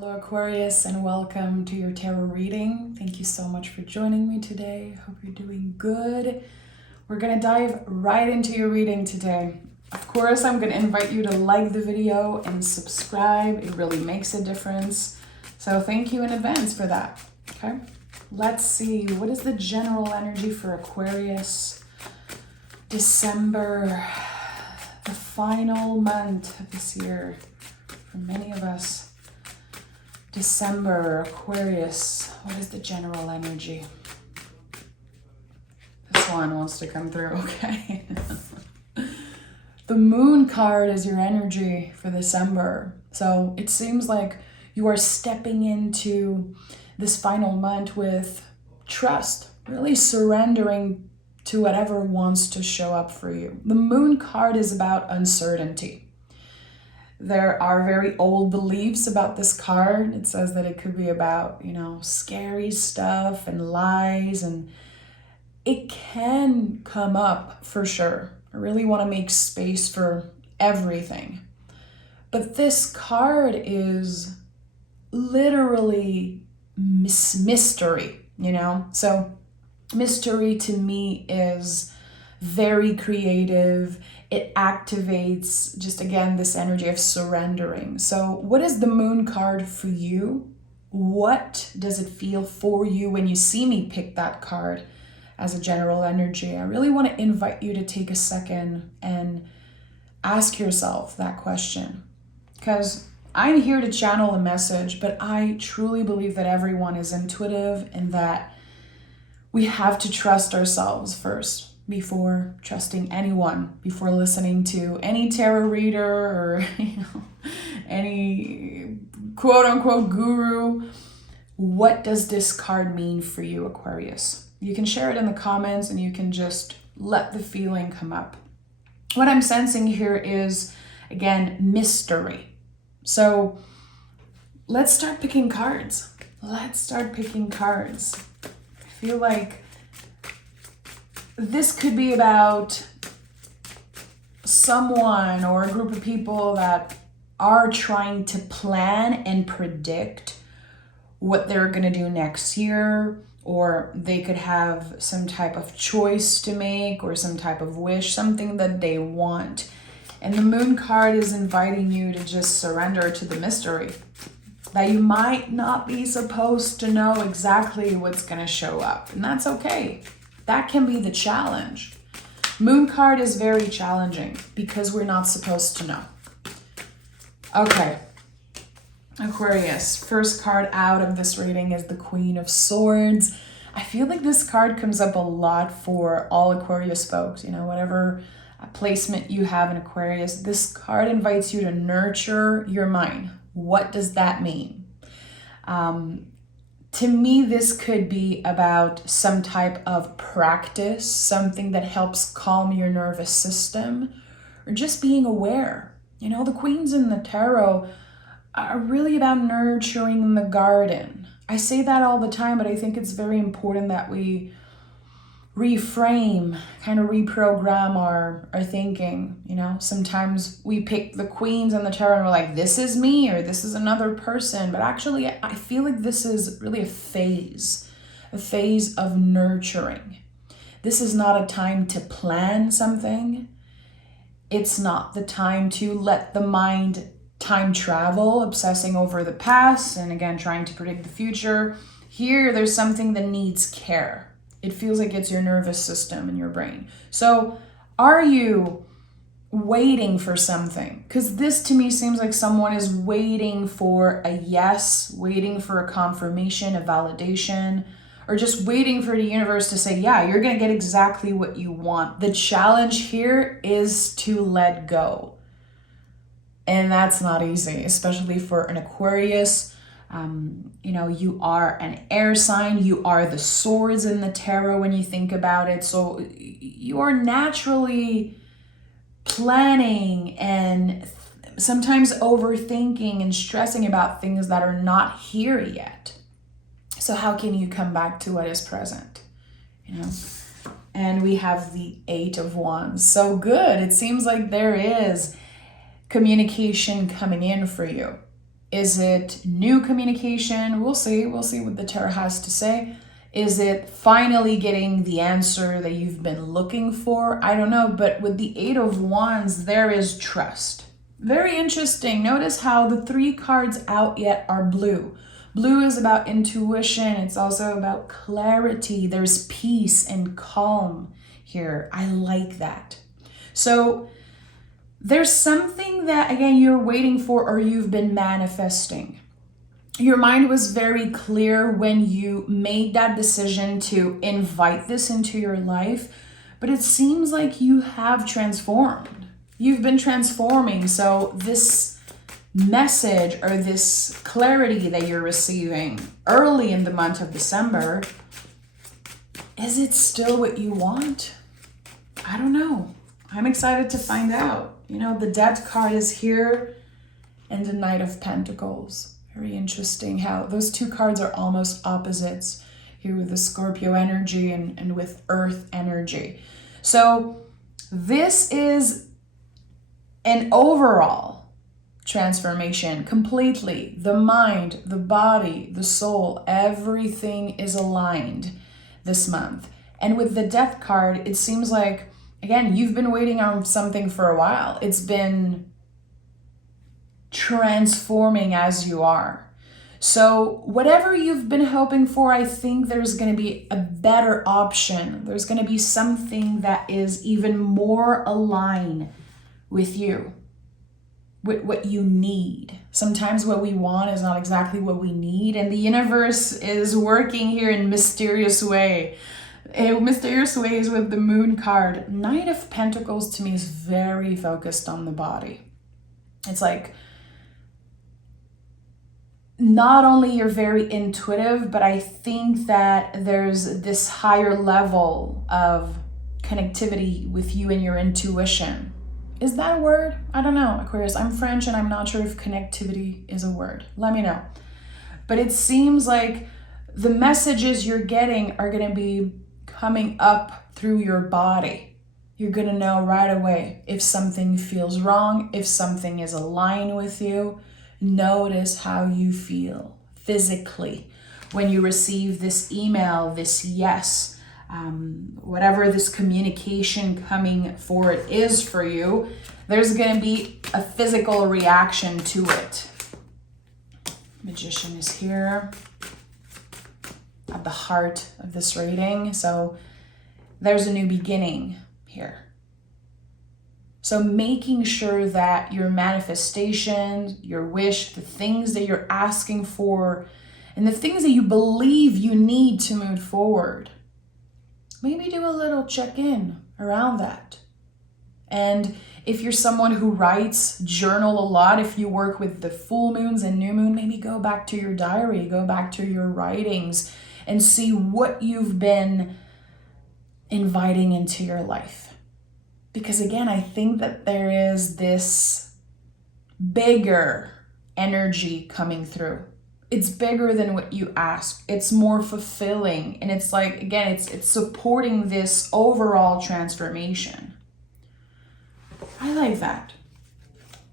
Hello Aquarius, and welcome to your tarot reading. Thank you so much for joining me today. Hope you're doing good. We're going to dive right into your reading today. Of course, I'm going to invite you to like the video and subscribe. It really makes a difference. So thank you in advance for that. Okay, let's see. What is the general energy for Aquarius? December, the final month of this year for many of us. December, Aquarius, what is the general energy? This one wants to come through, okay. The moon card is your energy for December. So it seems like you are stepping into this final month with trust, really surrendering to whatever wants to show up for you. The moon card is about uncertainty. There are very old beliefs about this card. It says that it could be about, scary stuff and lies, and it can come up for sure. I really want to make space for everything. But this card is literally mystery, So mystery to me is very creative. It activates just, again, this energy of surrendering. So what is the moon card for you? What does it feel for you when you see me pick that card as a general energy? I really want to invite you to take a second and ask yourself that question, because I'm here to channel a message, but I truly believe that everyone is intuitive and that we have to trust ourselves first before trusting anyone, before listening to any tarot reader or any quote unquote guru. What does this card mean for you, Aquarius? You can share it in the comments and you can just let the feeling come up. What I'm sensing here is, again, mystery. So let's start picking cards. I feel like this could be about someone or a group of people that are trying to plan and predict what they're going to do next year, or they could have some type of choice to make or some type of wish, something that they want. And the moon card is inviting you to just surrender to the mystery, that you might not be supposed to know exactly what's going to show up, and that's okay. That can be the challenge. Moon card is very challenging because we're not supposed to know. Okay, Aquarius, first card out of this reading is the Queen of Swords. I feel like this card comes up a lot for all Aquarius folks. Whatever placement you have in Aquarius, this card invites you to nurture your mind. What does that mean? To me, this could be about some type of practice, something that helps calm your nervous system, or just being aware. The queens in the tarot are really about nurturing the garden. I say that all the time, but I think it's very important that we reframe, kind of reprogram our thinking. Sometimes we pick the queens in the tarot and we're like, this is me or this is another person. But actually, I feel like this is really a phase of nurturing. This is not a time to plan something. It's not the time to let the mind time travel, obsessing over the past and again, trying to predict the future. Here, there's something that needs care. It feels like it's your nervous system and your brain. So are you waiting for something? Because this to me seems like someone is waiting for a yes, waiting for a confirmation, a validation, or just waiting for the universe to say, yeah, you're going to get exactly what you want. The challenge here is to let go. And that's not easy, especially for an Aquarius. You are an air sign. You are the swords in the tarot when you think about it. So you are naturally planning and sometimes overthinking and stressing about things that are not here yet. So how can you come back to what is present? And we have the 8 of Wands. So good. It seems like there is communication coming in for you. Is it new communication? We'll see. We'll see what the tarot has to say. Is it finally getting the answer that you've been looking for? I don't know. But with the Eight of Wands, there is trust. Very interesting. Notice how the 3 cards out yet are blue. Blue is about intuition. It's also about clarity. There's peace and calm here. I like that. So there's something that, again, you're waiting for or you've been manifesting. Your mind was very clear when you made that decision to invite this into your life, but it seems like you have transformed. You've been transforming. So this message or this clarity that you're receiving early in the month of December, is it still what you want? I don't know. I'm excited to find out. You know, the Death card is here and the Knight of Pentacles. Very interesting how those 2 cards are almost opposites here with the Scorpio energy and with Earth energy. So this is an overall transformation completely. The mind, the body, the soul, everything is aligned this month. And with the Death card, it seems like, again, you've been waiting on something for a while. It's been transforming as you are. So whatever you've been hoping for, I think there's going to be a better option. There's going to be something that is even more aligned with you, with what you need. Sometimes what we want is not exactly what we need, and the universe is working here in mysterious ways with the Moon card. Knight of Pentacles to me is very focused on the body. It's like, not only you're very intuitive, but I think that there's this higher level of connectivity with you and your intuition. Is that a word? I don't know, Aquarius. I'm French and I'm not sure if connectivity is a word. Let me know. But it seems like the messages you're getting are going to be coming up through your body. You're going to know right away if something feels wrong, if something is aligned with you. Notice how you feel physically when you receive this email, this yes, whatever this communication coming forward is for you. There's going to be a physical reaction to it. Magician is here at the heart of this reading. So there's a new beginning here. So making sure that your manifestation, your wish, the things that you're asking for, and the things that you believe you need to move forward, maybe do a little check-in around that. And if you're someone who writes, journal a lot, if you work with the full moons and new moon, maybe go back to your diary, go back to your writings and see what you've been inviting into your life. Because again, I think that there is this bigger energy coming through. It's bigger than what you ask. It's more fulfilling. And it's like, again, it's supporting this overall transformation. I like that.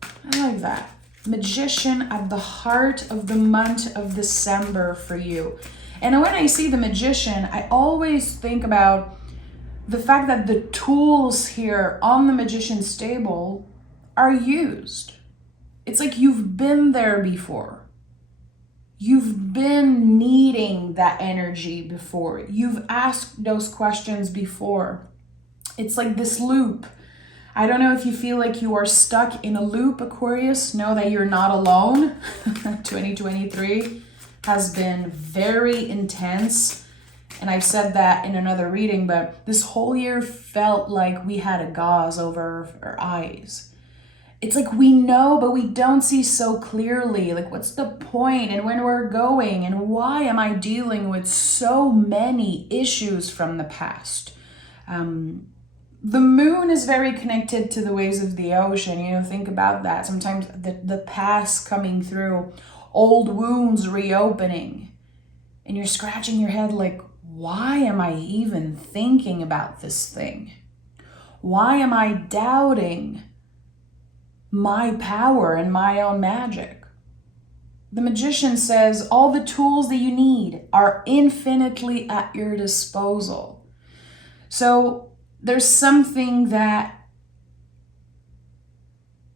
I like that. Magician at the heart of the month of December for you. And when I see the Magician, I always think about the fact that the tools here on the Magician's table are used. It's like you've been there before. You've been needing that energy before. You've asked those questions before. It's like this loop. I don't know if you feel like you are stuck in a loop, Aquarius. Know that you're not alone. 2023 has been very intense. And I've said that in another reading, but this whole year felt like we had a gauze over our eyes. It's like we know, but we don't see so clearly. Like, what's the point and when we're going? And why am I dealing with so many issues from the past? The moon is very connected to the waves of the ocean. You know, think about that. Sometimes the past coming through, old wounds reopening. And you're scratching your head like, why am I even thinking about this thing? Why am I doubting my power and my own magic? the Magician says all the tools that you need are infinitely at your disposal. So there's something that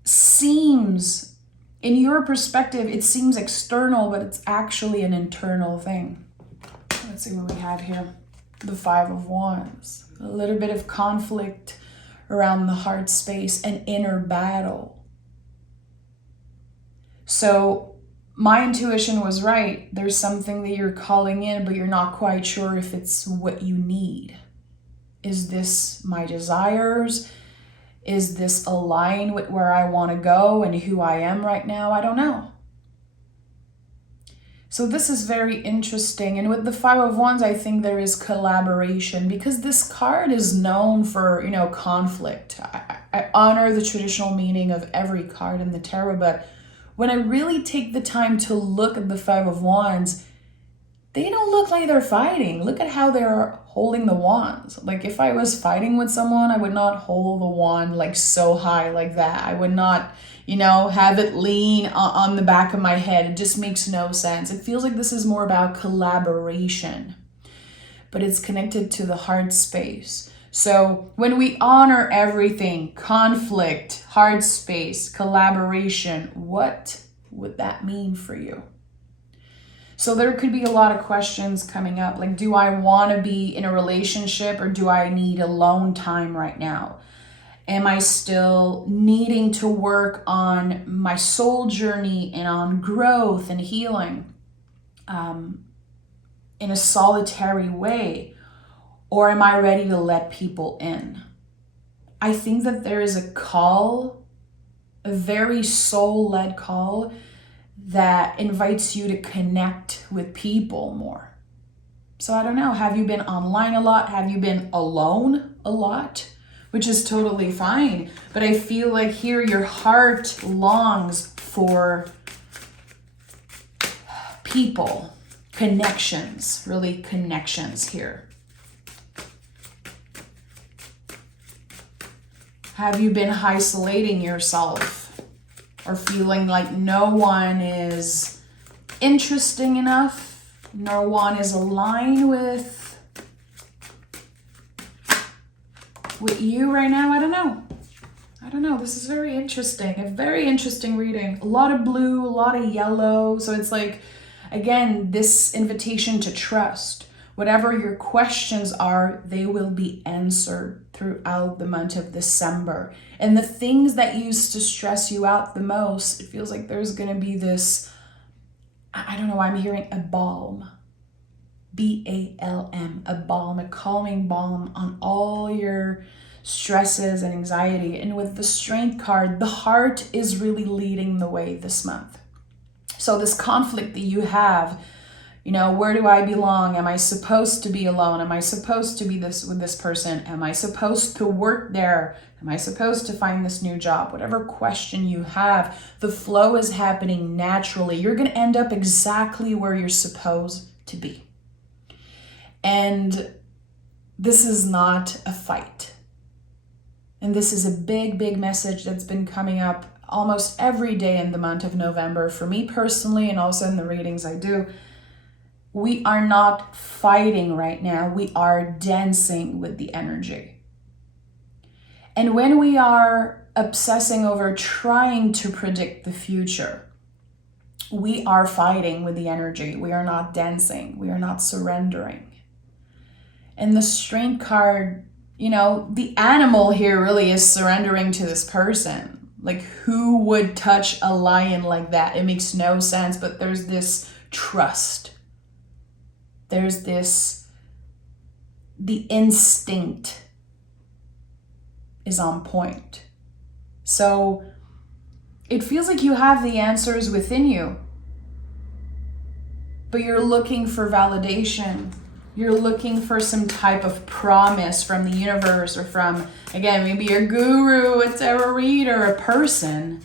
seems, in your perspective, it seems external, but it's actually an internal thing. Let's see what we have here. The Five of Wands. A little bit of conflict around the heart space, an inner battle. So my intuition was right. There's something that you're calling in, but you're not quite sure if it's what you need. Is this my desires? Is this align with where I want to go and who I am right now? I don't know. So this is very interesting. And with the Five of Wands, I think there is collaboration, because this card is known for, conflict. I honor the traditional meaning of every card in the tarot, but when I really take the time to look at the Five of Wands, they don't look like they're fighting. Look at how they're holding the wands. Like if I was fighting with someone, I would not hold the wand like so high like that. I would not, have it lean on the back of my head. It just makes no sense. It feels like this is more about collaboration, but it's connected to the heart space. So when we honor everything, conflict, heart space, collaboration, what would that mean for you? So there could be a lot of questions coming up. Like, do I want to be in a relationship, or do I need alone time right now? Am I still needing to work on my soul journey and on growth and healing in a solitary way? Or am I ready to let people in? I think that there is a call, a very soul-led call, that invites you to connect with people more. So I don't know, have you been online a lot? Have you been alone a lot? Which is totally fine. But I feel like here your heart longs for people, connections, really connections here. Have you been isolating yourself? Or feeling like no one is interesting enough, no one is aligned with you right now? I don't know. This is very interesting. A very interesting reading. A lot of blue, a lot of yellow. So it's like, again, this invitation to trust. Whatever your questions are, they will be answered throughout the month of December. And the things that used to stress you out the most, it feels like there's going to be this, I don't know, I'm hearing a balm. B-A-L-M, a balm, a calming balm on all your stresses and anxiety. And with the Strength card, the heart is really leading the way this month. So this conflict that you have, where do I belong? Am I supposed to be alone? Am I supposed to be this with this person? Am I supposed to work there? Am I supposed to find this new job? Whatever question you have, the flow is happening naturally. You're going to end up exactly where you're supposed to be. And this is not a fight. And this is a big, big message that's been coming up almost every day in the month of November for me personally, and also in the readings I do. We are not fighting right now. We are dancing with the energy. And when we are obsessing over trying to predict the future, we are fighting with the energy. We are not dancing. We are not surrendering. And the Strength card, the animal here really is surrendering to this person. Like, who would touch a lion like that? It makes no sense, but there's this trust. There's the instinct is on point. So it feels like you have the answers within you, but you're looking for validation. You're looking for some type of promise from the universe, or from, again, maybe your guru, a tarot reader, a person.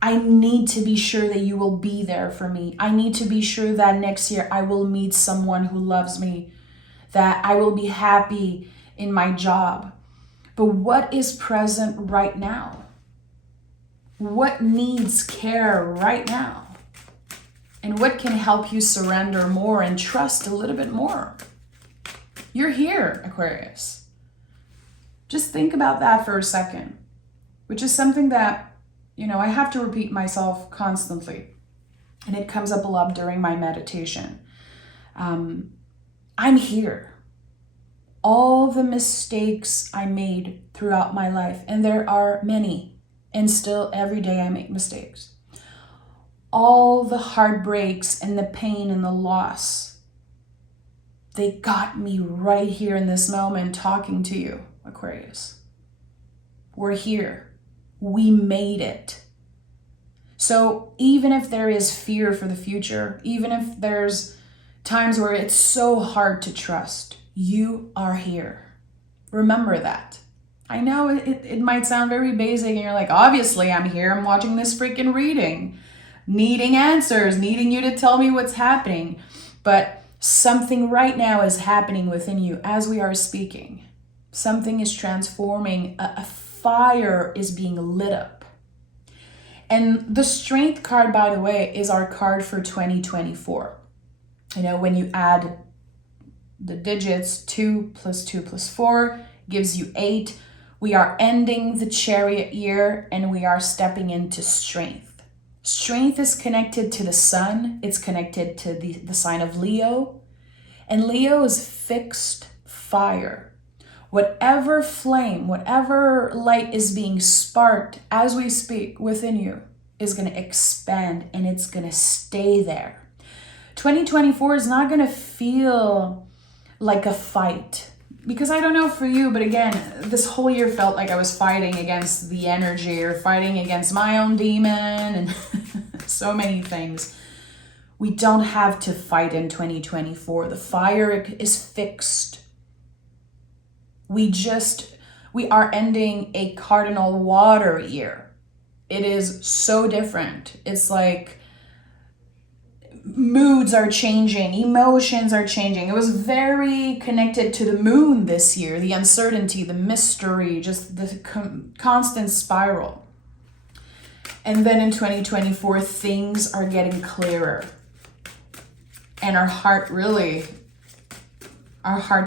I need to be sure that you will be there for me. I need to be sure that next year I will meet someone who loves me, that I will be happy in my job. But what is present right now? What needs care right now? And what can help you surrender more and trust a little bit more? You're here, Aquarius. Just think about that for a second, which is something that, I have to repeat myself constantly. And it comes up a lot during my meditation. I'm here. All the mistakes I made throughout my life, and there are many, and still every day I make mistakes. All the heartbreaks and the pain and the loss, they got me right here in this moment talking to you, Aquarius. We're here. We made it. So even if there is fear for the future, even if there's times where it's so hard to trust, you are here. Remember that. I know it might sound very basic and you're like, obviously I'm here. I'm watching this freaking reading, needing answers, needing you to tell me what's happening. But something right now is happening within you as we are speaking. Something is transforming. A fire is being lit up. And the Strength card, by the way, is our card for 2024. When you add the digits 2 + 2 + 4 gives you 8. We are ending the Chariot year and we are stepping into strength. Strength is connected to the sun. It's connected to the sign of Leo. And Leo is fixed fire. Whatever flame, whatever light is being sparked as we speak within you is going to expand and it's going to stay there. 2024 is not going to feel like a fight. Because I don't know for you, but again, this whole year felt like I was fighting against the energy or fighting against my own demon and so many things. We don't have to fight in 2024. The fire is fixed. We are ending a cardinal water year. It is so different. It's like moods are changing, emotions are changing. It was very connected to the moon this year, the uncertainty, the mystery, just the constant spiral. And then in 2024, things are getting clearer. And our hearts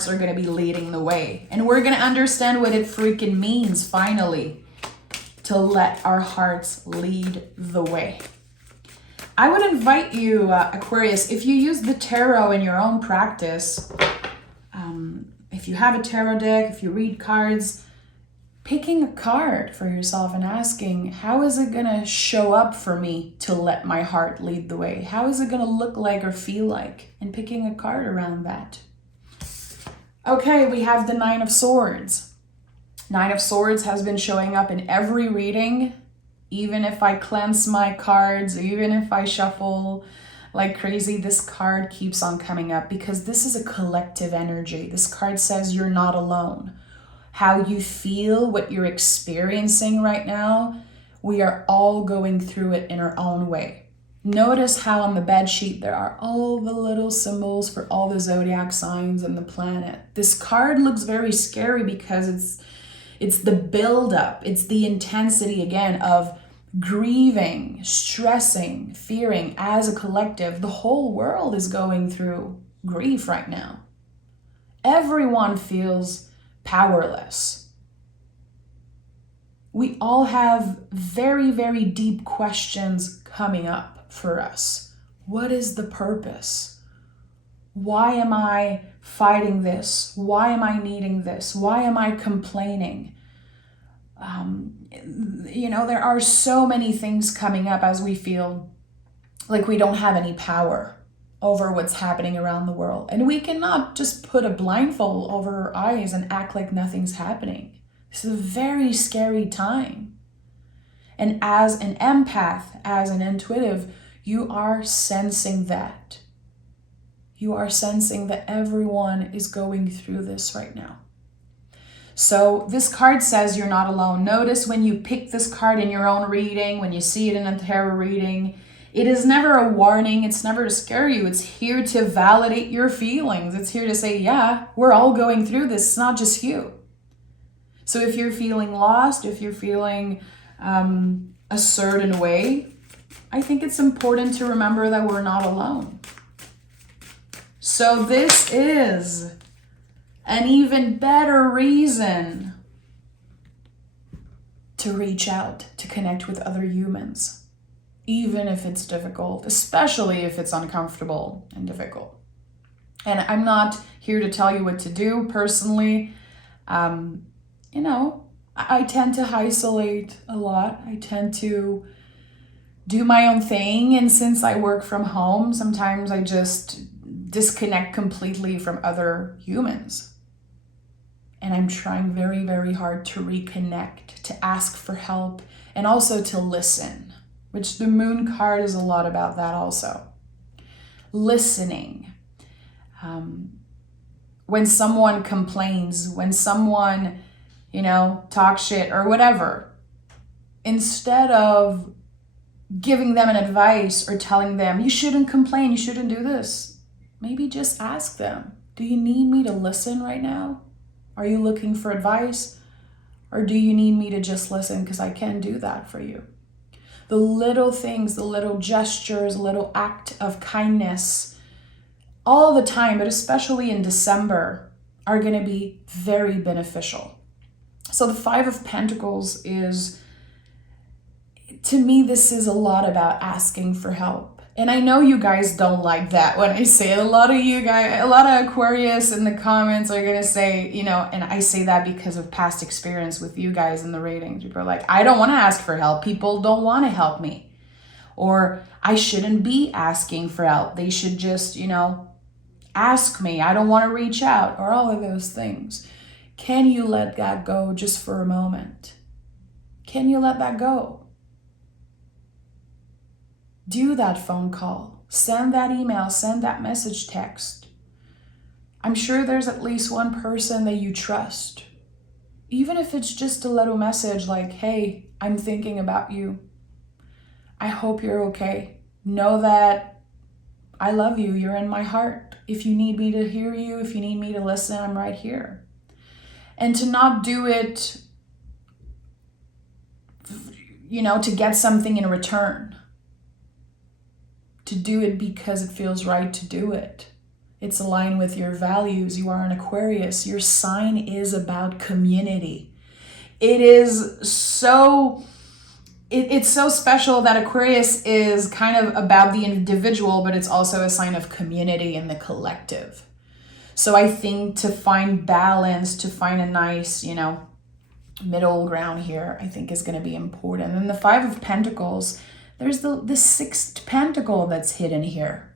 are going to be leading the way. And we're going to understand what it freaking means, finally, to let our hearts lead the way. I would invite you, Aquarius, if you use the tarot in your own practice, if you have a tarot deck, if you read cards, picking a card for yourself and asking, how is it going to show up for me to let my heart lead the way? How is it going to look like or feel like? And picking a card around that. Okay, we have the Nine of Swords. Nine of Swords has been showing up in every reading. Even if I cleanse my cards, even if I shuffle like crazy, this card keeps on coming up because this is a collective energy. This card says you're not alone. How you feel, what you're experiencing right now, we are all going through it in our own way. Notice how on the bed sheet there are all the little symbols for all the zodiac signs and the planet. This card looks very scary because it's the buildup, it's the intensity again of grieving, stressing, fearing as a collective. The whole world is going through grief right now. Everyone feels powerless. We all have very, very deep questions coming up for us. What is the purpose? Why am I fighting this? Why am I needing this? Why am I complaining? There are so many things coming up as we feel like we don't have any power over what's happening around the world. And we cannot just put a blindfold over our eyes and act like nothing's happening. This is a very scary time. And as an empath, as an intuitive, you are sensing that. You are sensing that everyone is going through this right now. So this card says you're not alone. Notice when you pick this card in your own reading, when you see it in a tarot reading, it is never a warning. It's never to scare you. It's here to validate your feelings. It's here to say, yeah, we're all going through this. It's not just you. So if you're feeling lost, if you're feeling a certain way, I think it's important to remember that we're not alone. So this is an even better reason to reach out, to connect with other humans, even if it's difficult, especially if it's uncomfortable and difficult. And I'm not here to tell you what to do personally. I tend to isolate a lot. I tend to do my own thing. And since I work from home, sometimes I just disconnect completely from other humans. And I'm trying very, very hard to reconnect, to ask for help, and also to listen, which the moon card is a lot about that also. Listening. When someone complains, when someone, talks shit or whatever, instead of giving them an advice or telling them, you shouldn't complain, you shouldn't do this, maybe just ask them, do you need me to listen right now? Are you looking for advice? Or do you need me to just listen because I can do that for you? The little things, the little gestures, little act of kindness, all the time, but especially in December, are going to be very beneficial. So the 5 of Pentacles is, to me, this is a lot about asking for help. And I know you guys don't like that when I say it. A lot of Aquarius in the comments are going to say, and I say that because of past experience with you guys in the readings. People are like, I don't want to ask for help. People don't want to help me. Or I shouldn't be asking for help. They should just, ask me. I don't want to reach out, or all of those things. Can you let that go just for a moment? Can you let that go? Do that phone call, send that email, send that message text. I'm sure there's at least one person that you trust. Even if it's just a little message like, hey, I'm thinking about you. I hope you're okay. Know that I love you. You're in my heart. If you need me to hear you, if you need me to listen, I'm right here. And to not do it, to get something in return. To do it because it feels right to do it. It's aligned with your values. You are an Aquarius. Your sign is about community. It is so, it's so special that Aquarius is kind of about the individual, but it's also a sign of community and the collective. So I think to find balance, to find a nice, middle ground here, I think is going to be important. And the 5 of Pentacles, there's the 6th pentacle that's hidden here.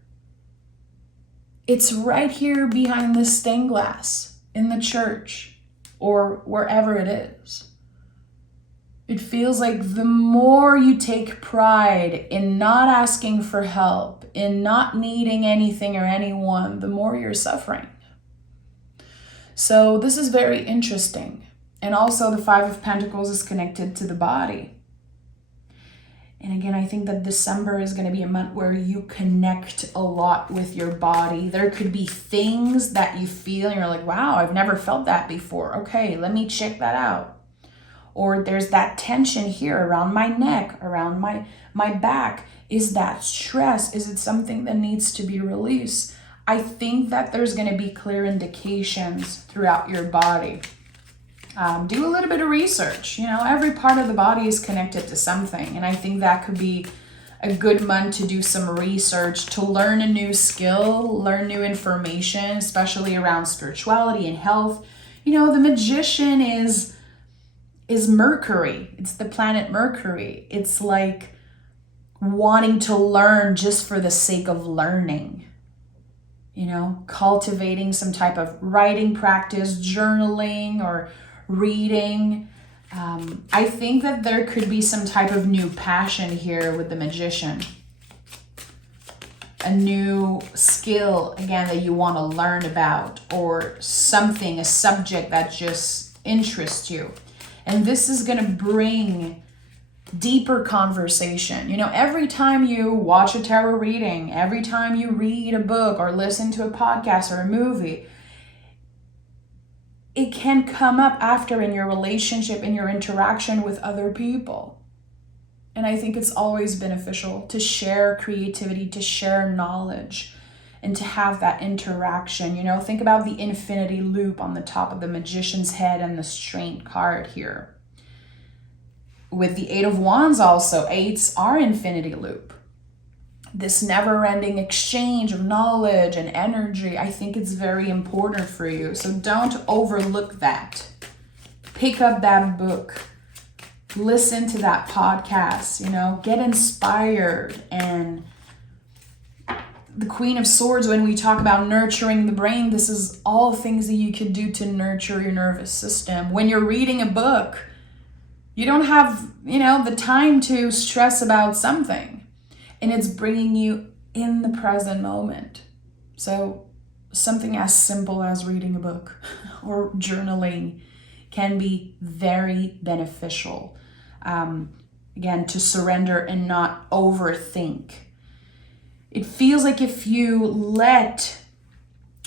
It's right here behind this stained glass in the church or wherever it is. It feels like the more you take pride in not asking for help, in not needing anything or anyone, the more you're suffering. So this is very interesting. And also the 5 of Pentacles is connected to the body. And again, I think that December is going to be a month where you connect a lot with your body. There could be things that you feel and you're like, wow, I've never felt that before. Okay, let me check that out. Or there's that tension here around my neck, around my back. Is that stress? Is it something that needs to be released? I think that there's going to be clear indications throughout your body. Do a little bit of research. Every part of the body is connected to something. And I think that could be a good month to do some research, to learn a new skill, learn new information, especially around spirituality and health. The Magician is Mercury. It's the planet Mercury. It's like wanting to learn just for the sake of learning. Cultivating some type of writing practice, journaling, or reading. I think that there could be some type of new passion here with the Magician. A new skill, again, that you want to learn about, or something, a subject that just interests you. And this is going to bring deeper conversation. Every time you watch a tarot reading, every time you read a book or listen to a podcast or a movie, it can come up after in your relationship, in your interaction with other people. And I think it's always beneficial to share creativity, to share knowledge, and to have that interaction. Think about the infinity loop on the top of the magician's head and the strength card here. With the Eight of Wands also, eights are infinity loop. This never-ending exchange of knowledge and energy, I think it's very important for you. So don't overlook that. Pick up that book. Listen to that podcast, get inspired. And the Queen of Swords, when we talk about nurturing the brain, this is all things that you can do to nurture your nervous system. When you're reading a book, you don't have, the time to stress about something, and it's bringing you in the present moment. So something as simple as reading a book or journaling can be very beneficial. Again, to surrender and not overthink. It feels like if you let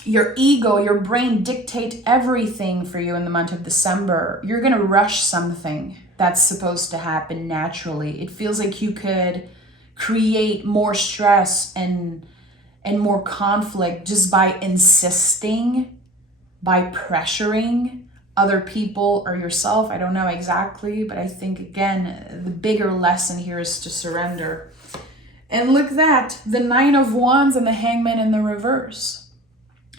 your ego, your brain dictate everything for you in the month of December, you're going to rush something that's supposed to happen naturally. It feels like you could create more stress and more conflict just by insisting, by pressuring other people or yourself. I don't know exactly, but I think, again, the bigger lesson here is to surrender. And look at that, the Nine of Wands and the Hangman in the reverse.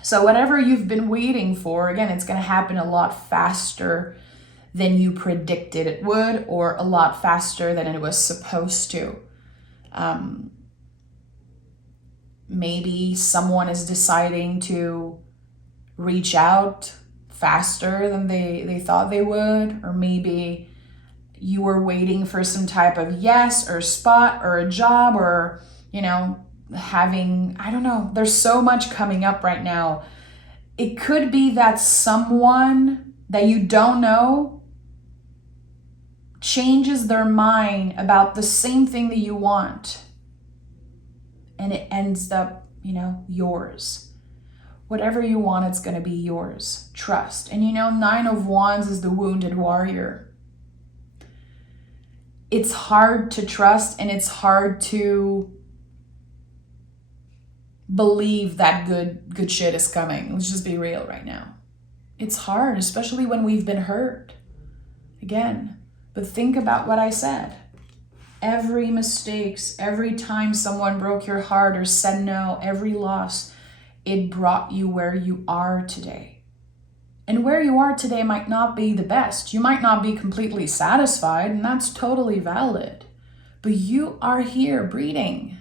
So whatever you've been waiting for, again, it's going to happen a lot faster than you predicted it would, or a lot faster than it was supposed to. Maybe someone is deciding to reach out faster than they thought they would, or maybe you were waiting for some type of yes or spot or a job, or having, I don't know, there's so much coming up right now. It could be that someone that you don't know changes their mind about the same thing that you want, and it ends up, yours. Whatever you want, it's going to be yours. Trust. And Nine of Wands is the wounded warrior. It's hard to trust, and it's hard to believe that good shit is coming. Let's just be real right now. It's hard, especially when we've been hurt. Again, but think about what I said. Every mistakes, every time someone broke your heart or said no, every loss, it brought you where you are today. And where you are today might not be the best. You might not be completely satisfied, and that's totally valid. But you are here breathing.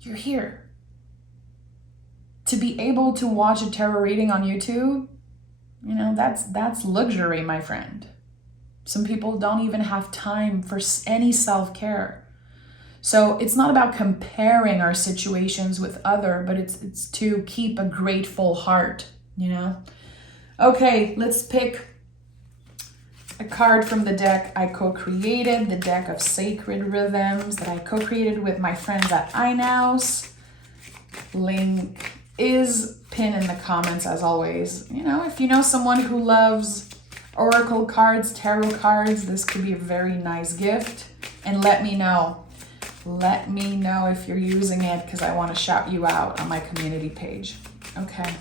You're here. To be able to watch a tarot reading on YouTube, that's luxury, my friend. Some people don't even have time for any self-care. So it's not about comparing our situations with other, but it's to keep a grateful heart, Okay, let's pick a card from the deck I co-created, the deck of sacred rhythms that I co-created with my friends at iNows. Link is pinned in the comments as always. If you know someone who loves oracle cards, tarot cards, this could be a very nice gift. And let me know. Let me know if you're using it, because I want to shout you out on my community page. Okay.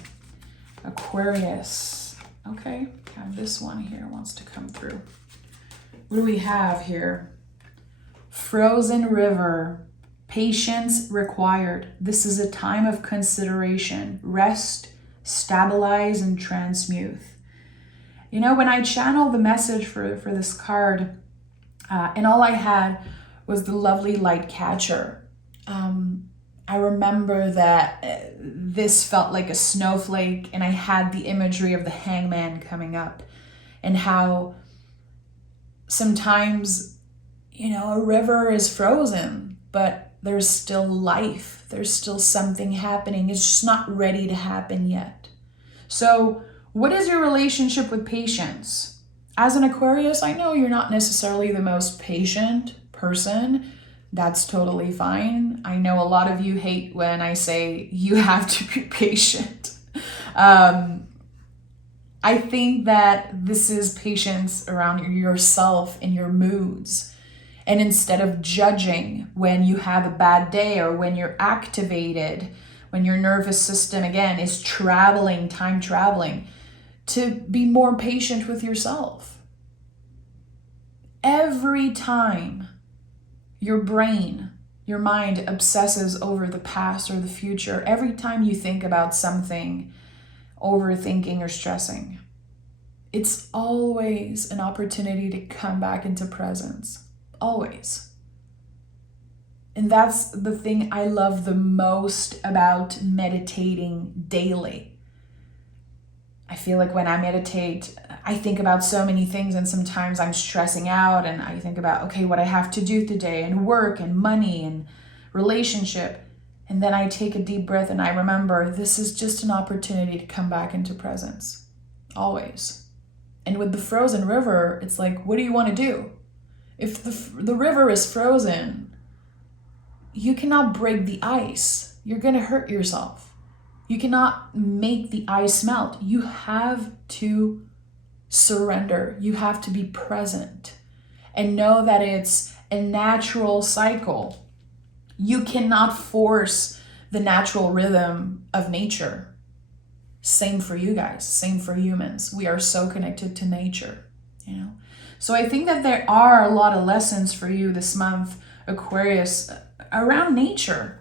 Aquarius. Okay, have this one here wants to come through. What do we have here? Frozen river. Patience required. This is a time of consideration. Rest, stabilize, and transmute. When I channeled the message for this card, and all I had was the lovely light catcher. I remember that this felt like a snowflake, and I had the imagery of the hangman coming up, and how sometimes, a river is frozen, but there's still life. There's still something happening. It's just not ready to happen yet. So what is your relationship with patience? As an Aquarius, I know you're not necessarily the most patient person. That's totally fine. I know a lot of you hate when I say you have to be patient. I think that this is patience around yourself and your moods. And instead of judging when you have a bad day or when you're activated, when your nervous system, again, is time traveling, to be more patient with yourself. Every time your brain, your mind obsesses over the past or the future, every time you think about something, overthinking or stressing, it's always an opportunity to come back into presence. Always. And that's the thing I love the most about meditating daily. I feel like when I meditate, I think about so many things, and sometimes I'm stressing out and I think about, okay, what I have to do today, and work and money and relationship. And then I take a deep breath and I remember this is just an opportunity to come back into presence. Always. And with the frozen river, it's like, what do you want to do? If the river is frozen, you cannot break the ice. You're going to hurt yourself. You cannot make the ice melt. You have to surrender. You have to be present and know that it's a natural cycle. You cannot force the natural rhythm of nature. Same for you guys, same for humans. We are so connected to nature, you know? So I think that there are a lot of lessons for you this month, Aquarius, around nature.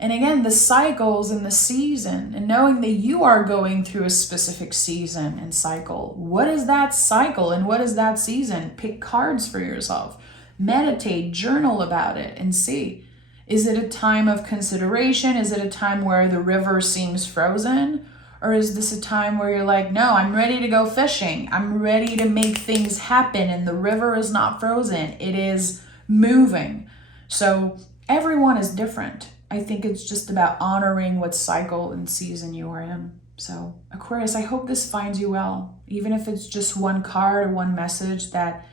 And again, the cycles and the season, and knowing that you are going through a specific season and cycle. What is that cycle and what is that season? Pick cards for yourself. Meditate, journal about it, and see. Is it a time of consideration? Is it a time where the river seems frozen? Or is this a time where you're like, no, I'm ready to go fishing. I'm ready to make things happen, and the river is not frozen. It is moving. So everyone is different. I think it's just about honoring what cycle and season you are in. So Aquarius, I hope this finds you well. Even if it's just one card or one message that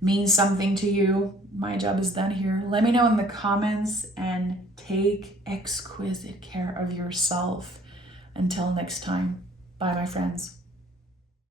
means something to you, my job is done here. Let me know in the comments, and take exquisite care of yourself. Until next time, bye my friends.